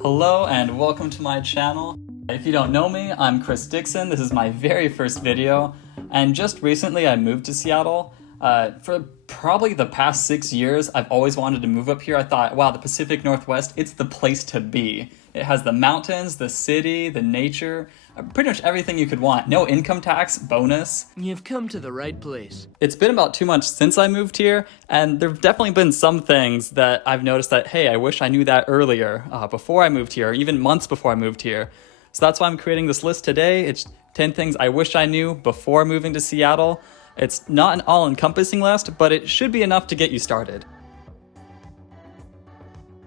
Hello and welcome to my channel. If you don't know me, I'm Chris Dixon. This is my very first video, and just recently I moved to Seattle. For probably the past 6 years, I've always wanted to move up here. I thought, wow, the Pacific Northwest, it's the place to be. It has the mountains, the city, the nature, pretty much everything you could want. No income tax, bonus. You've come to the right place. It's been about 2 months since I moved here, and there have definitely been some things that I've noticed that, hey, I wish I knew that earlier, before I moved here, or even months before I moved here. So that's why I'm creating this list today. It's 10 things I wish I knew before moving to Seattle. It's not an all-encompassing list, but it should be enough to get you started.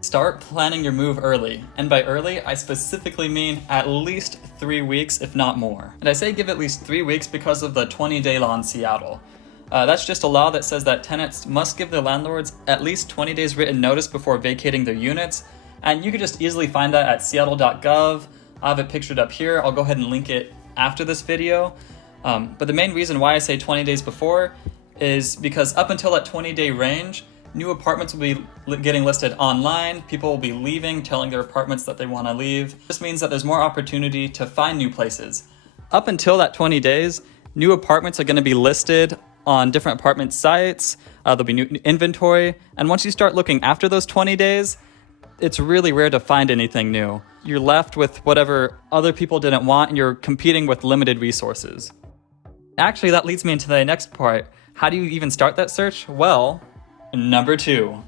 Start planning your move early. And by early, I specifically mean at least 3 weeks, if not more. And I say give at least 3 weeks because of the 20-day law in Seattle. That's just a law that says that tenants must give their landlords at least 20 days written notice before vacating their units. And you can just easily find that at seattle.gov. I have it pictured up here. I'll go ahead and link it after this video. But the main reason why I say 20 days before is because up until that 20-day range, new apartments will be getting listed online. People will be leaving, telling their apartments that they want to leave. This means that there's more opportunity to find new places. Up until that 20 days, new apartments are going to be listed on different apartment sites. There'll be new inventory. And once you start looking after those 20 days, it's really rare to find anything new. You're left with whatever other people didn't want, and you're competing with limited resources. Actually, that leads me into the next part. How do you even start that search? Well, number 2,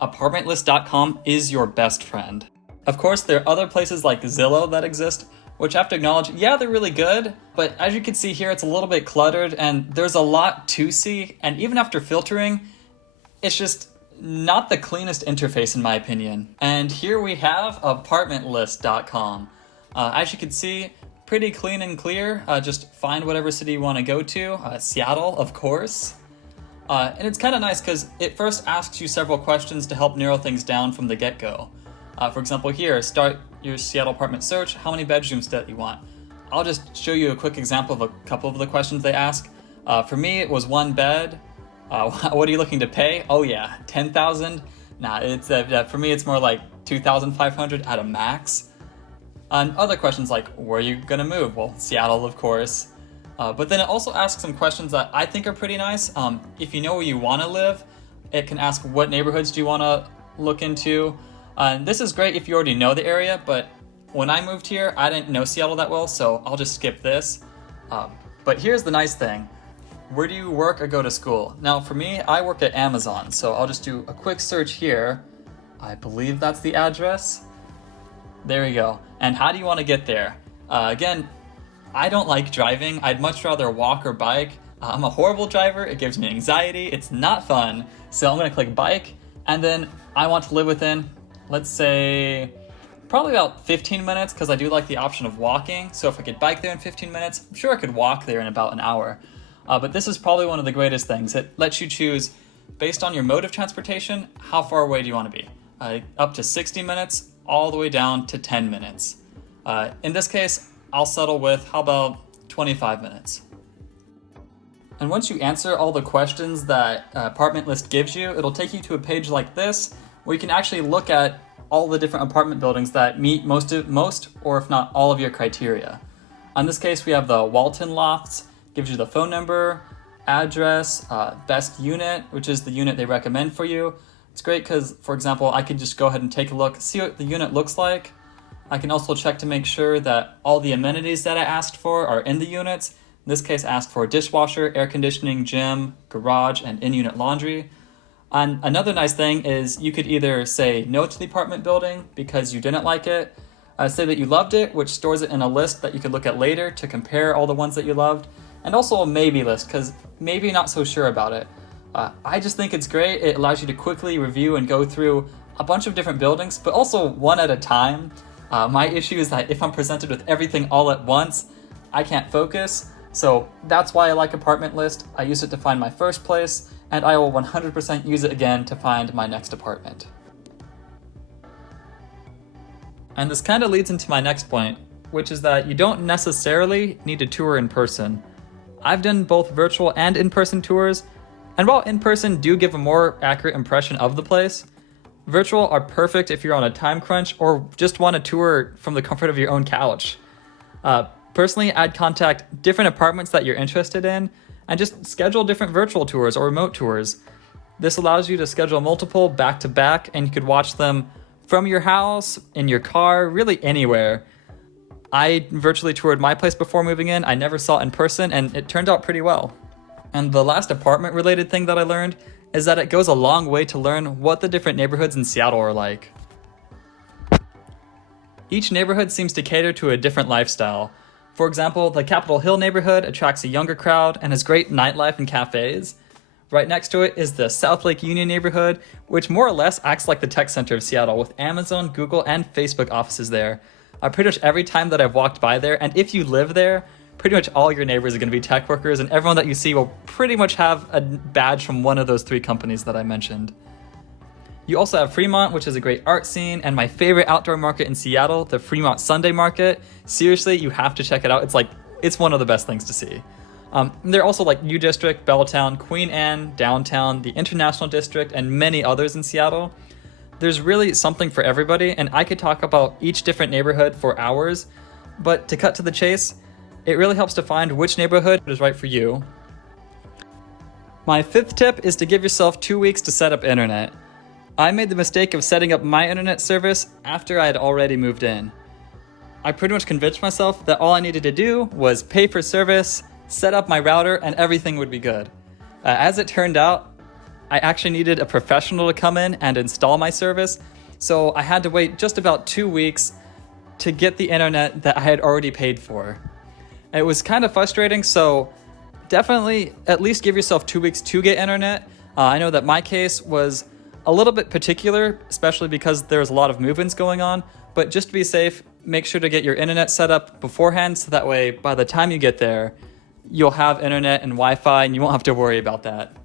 apartmentlist.com is your best friend. Of course, there are other places like Zillow that exist, which I have to acknowledge, yeah, they're really good, but as you can see here, it's a little bit cluttered and there's a lot to see, and even after filtering, it's just not the cleanest interface in my opinion. And here we have apartmentlist.com. As you can see, pretty clean and clear. Just find whatever city you want to go to. Seattle, of course. And it's kind of nice because it first asks you several questions to help narrow things down from the get-go. For example, here, start your Seattle apartment search. How many bedrooms that you want? I'll just show you a quick example of a couple of the questions they ask. For me, it was 1 bed. What are you looking to pay? Oh yeah, $10,000. Nah, it's for me, it's more like $2,500 at a max. And other questions like, where are you gonna move? Well, Seattle, of course. But then it also asks some questions that I think are pretty nice. If you know where you want to live, it can ask what neighborhoods do you want to look into. And this is great if you already know the area, but when I moved here, I didn't know Seattle that well, so I'll just skip this. But here's the nice thing. Where do you work or go to school? Now for me, I work at Amazon, so I'll just do a quick search here. I believe that's the address. There we go. And how do you want to get there? Again, I don't like driving. I'd much rather walk or bike. I'm a horrible driver. It gives me anxiety. It's not fun. So I'm going to click bike. And then I want to live within, let's say, probably about 15 minutes because I do like the option of walking. So if I could bike there in 15 minutes, I'm sure I could walk there in about an hour. But this is probably one of the greatest things. It lets you choose, based on your mode of transportation, how far away do you want to be? Up to 60 minutes, all the way down to 10 minutes. In this case, I'll settle with, how about 25 minutes? And once you answer all the questions that Apartment List gives you, it'll take you to a page like this, where you can actually look at all the different apartment buildings that meet most or if not all of your criteria. In this case, we have the Walton Lofts, gives you the phone number, address, best unit, which is the unit they recommend for you. It's great because, for example, I could just go ahead and take a look, see what the unit looks like. I can also check to make sure that all the amenities that I asked for are in the units. In this case, I asked for a dishwasher, air conditioning, gym, garage, and in-unit laundry. And another nice thing is you could either say no to the apartment building because you didn't like it, say that you loved it, which stores it in a list that you could look at later to compare all the ones that you loved, and also a maybe list because maybe you're not so sure about it. I just think it's great. It allows you to quickly review and go through a bunch of different buildings, but also one at a time. My issue is that if I'm presented with everything all at once, I can't focus. So that's why I like Apartment List. I use it to find my first place, and I will 100% use it again to find my next apartment. And this kind of leads into my next point, which is that you don't necessarily need to tour in person. I've done both virtual and in-person tours, and while in-person do give a more accurate impression of the place, Virtual are perfect if you're on a time crunch or just want a tour from the comfort of your own couch. Personally, I'd contact different apartments that you're interested in and just schedule different virtual tours or remote tours. This allows you to schedule multiple back to back, and you could watch them from your house, in your car, really anywhere. I virtually toured my place before moving in. I never saw it in person, and it turned out pretty well. And the last apartment related thing that I learned is that it goes a long way to learn what the different neighborhoods in Seattle are like. Each neighborhood seems to cater to a different lifestyle. For example, the Capitol Hill neighborhood attracts a younger crowd and has great nightlife and cafes. Right next to it is the South Lake Union neighborhood, which more or less acts like the tech center of Seattle with Amazon, Google, and Facebook offices there. Pretty much every time that I've walked by there, and if you live there, pretty much all your neighbors are going to be tech workers, and everyone that you see will pretty much have a badge from one of those 3 companies that I mentioned. You also have Fremont, which is a great art scene, and my favorite outdoor market in Seattle, the Fremont Sunday Market. Seriously, you have to check it out. It's one of the best things to see. There are also like U District, Belltown, Queen Anne, Downtown, the International District, and many others in Seattle. There's really something for everybody, and I could talk about each different neighborhood for hours, but to cut to the chase, it really helps to find which neighborhood is right for you. My 5th tip is to give yourself 2 weeks to set up internet. I made the mistake of setting up my internet service after I had already moved in. I pretty much convinced myself that all I needed to do was pay for service, set up my router, and everything would be good. As it turned out, I actually needed a professional to come in and install my service, so I had to wait just about 2 weeks to get the internet that I had already paid for. It was kind of frustrating, so definitely at least give yourself 2 weeks to get internet. I know that my case was a little bit particular, especially because there's a lot of movements going on, but just to be safe, make sure to get your internet set up beforehand so that way by the time you get there, you'll have internet and Wi-Fi and you won't have to worry about that.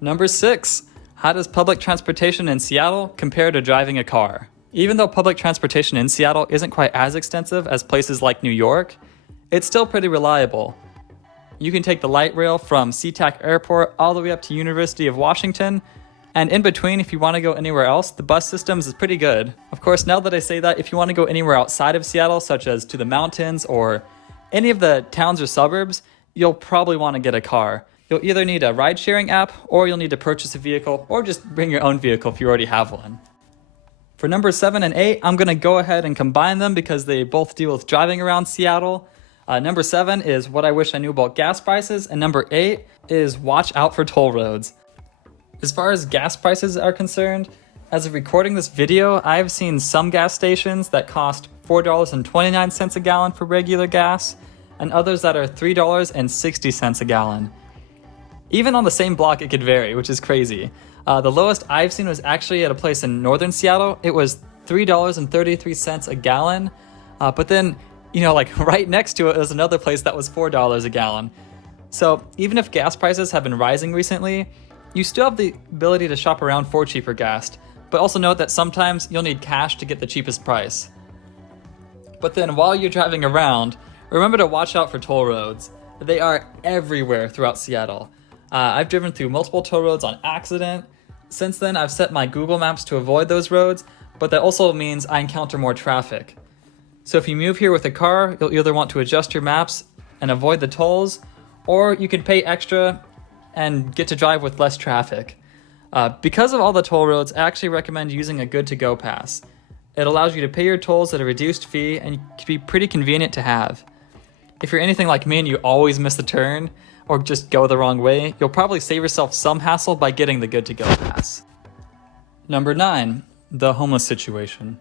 Number 6, how does public transportation in Seattle compare to driving a car? Even though public transportation in Seattle isn't quite as extensive as places like New York, it's still pretty reliable. You can take the light rail from SeaTac Airport all the way up to University of Washington, and in between, if you want to go anywhere else, the bus systems is pretty good. Of course, now that I say that, if you want to go anywhere outside of Seattle, such as to the mountains or any of the towns or suburbs, you'll probably want to get a car. You'll either need a ride-sharing app, or you'll need to purchase a vehicle, or just bring your own vehicle if you already have one. For number 7 and 8, I'm going to go ahead and combine them because they both deal with driving around Seattle. Number 7 is what I wish I knew about gas prices, and number 8 is watch out for toll roads. As far as gas prices are concerned, as of recording this video, I've seen some gas stations that cost $4.29 a gallon for regular gas, and others that are $3.60 a gallon. Even on the same block, it could vary, which is crazy. The lowest I've seen was actually at a place in northern Seattle. It was $3.33 a gallon, but then, right next to it was another place that was $4 a gallon. So even if gas prices have been rising recently, you still have the ability to shop around for cheaper gas, but also note that sometimes you'll need cash to get the cheapest price. But then while you're driving around, remember to watch out for toll roads. They are everywhere throughout Seattle. I've driven through multiple toll roads on accident. Since then, I've set my Google Maps to avoid those roads, but that also means I encounter more traffic. So if you move here with a car, you'll either want to adjust your maps and avoid the tolls, or you can pay extra and get to drive with less traffic. Because of all the toll roads, I actually recommend using a good-to-go pass. It allows you to pay your tolls at a reduced fee and can be pretty convenient to have. If you're anything like me and you always miss the turn or just go the wrong way, you'll probably save yourself some hassle by getting the good-to-go pass. Number 9, the homeless situation.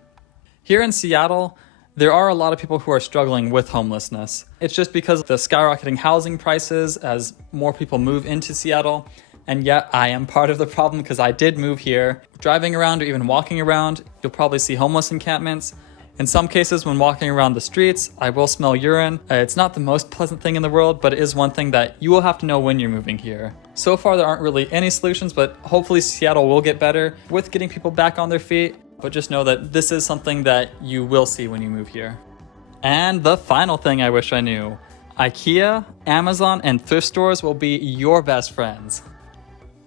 Here in Seattle, there are a lot of people who are struggling with homelessness. It's just because of the skyrocketing housing prices as more people move into Seattle. And yet I am part of the problem because I did move here. Driving around or even walking around, you'll probably see homeless encampments. In some cases, when walking around the streets, I will smell urine. It's not the most pleasant thing in the world, but it is one thing that you will have to know when you're moving here. So far, there aren't really any solutions, but hopefully Seattle will get better with getting people back on their feet. But just know that this is something that you will see when you move here. And the final thing I wish I knew. Ikea, Amazon, and thrift stores will be your best friends.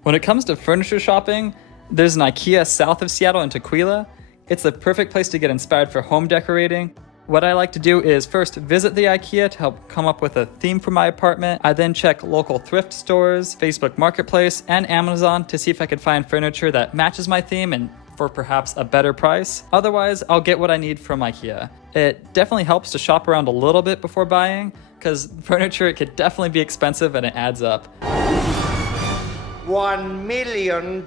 When it comes to furniture shopping, There's an Ikea south of Seattle in Tequila. It's the perfect place to get inspired for home decorating. What I like to do is first visit the Ikea to help come up with a theme for my apartment. I then check local thrift stores, Facebook Marketplace, and Amazon to see if I could find furniture that matches my theme and for perhaps a better price. Otherwise, I'll get what I need from Ikea. It definitely helps to shop around a little bit before buying, because furniture, it could definitely be expensive and it adds up. $1 million.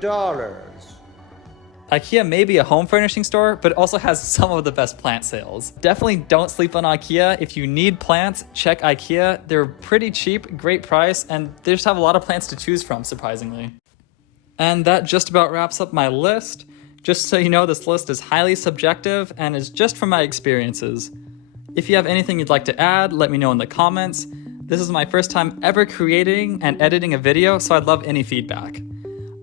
Ikea may be a home furnishing store, but it also has some of the best plant sales. Definitely don't sleep on Ikea. If you need plants, check Ikea. They're pretty cheap, great price, and they just have a lot of plants to choose from, surprisingly. And that just about wraps up my list. Just so you know, this list is highly subjective and is just from my experiences. If you have anything you'd like to add, let me know in the comments. This is my first time ever creating and editing a video, so I'd love any feedback.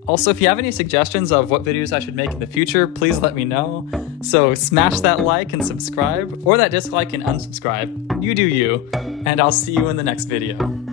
Also, if you have any suggestions of what videos I should make in the future, please let me know. So smash that like and subscribe, or that dislike and unsubscribe. You do you, and I'll see you in the next video.